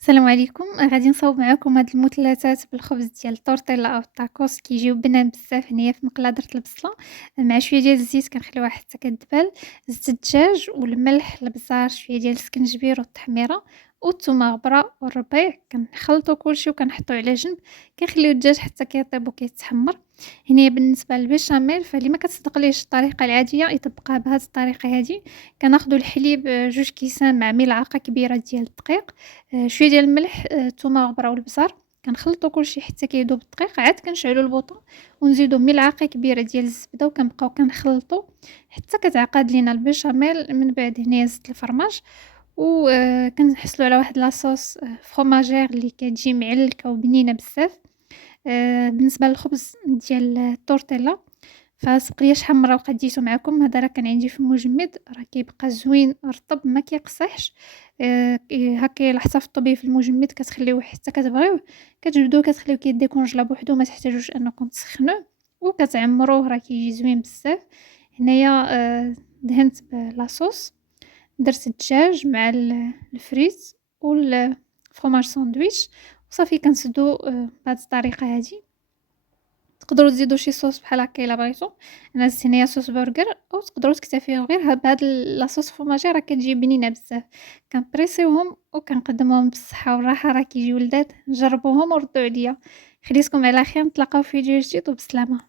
السلام عليكم، غادي نصاوب معاكم هاد المثلثات بالخبز ديال التورتيلا أو التاكوس كيجيو بنان بزاف هنايا في مقلاة البصلة مع شوية ديال الزيت كنخليوها حتى كتدبل، زيت الدجاج والملح، البزار، شوية ديال السكنجبير والتحميرة والثومة غبرة والربيع، كنخلطو كلشي وكنحطوه على جنب، كنخليو الدجاج حتى كيطيب وكيتحمر. هنايا بالنسبة للبيشاميل فاللي ما كتصدقليش الطريقة العادية يطبقها بهاد الطريقة هادي. كناخدو الحليب 2 كيسان مع ملعقة كبيرة ديال الدقيق، شوية ديال الملح، الثومة غبرة والبزار، كنخلطو كلشي حتى كيذوب الدقيق، عاد كنشعلو البوطون ونزيدو ملعقة كبيرة ديال الزبدة وكنبقاو كنخلطو حتى كتعقد لينا البيشاميل. من بعد هنايا زدت الفرماج و كنحصلو على واحد لاصوص فروماجير اللي كتجي معلكة وبنينة بزاف. بالنسبة للخبز ديال التورتيلا فسبق ليا شحال من مرة وقديتو معاكم، هذا راه كان عندي في المجمد، راه كيبقى زوين رطب ما كيقصحش. هاكا إلا احتفظتوا به في المجمد كتخليوه حتى كتبغيوه كتجبدوه كتخليوه كيديكونجلا بوحدو، ما تحتاجوش أنكم تسخنوه وكتعمروه، راه كيجي زوين بزاف. هنايا دهنت بلاصوص، درت الدجاج مع الفريت فرomاج ساندويتش وصافي كنسدو بهاد الطريقة هادي. تقدروا تزيدوا شي صوص بحال هكا إلا بغيتو، أنا زدت هنايا صوص برجر أو تقدروا تكتفيو غير بهاد لاصوص فروماجي راه كتجي بنينة بزاف. كنبريسيوهم وكنقدموهم بالصحة والراحة، راه كيجيو لذاذ، جربوهم وردوا عليا. خليتكم على خير، نتلاقاو في فيديو جديد وبسلامة.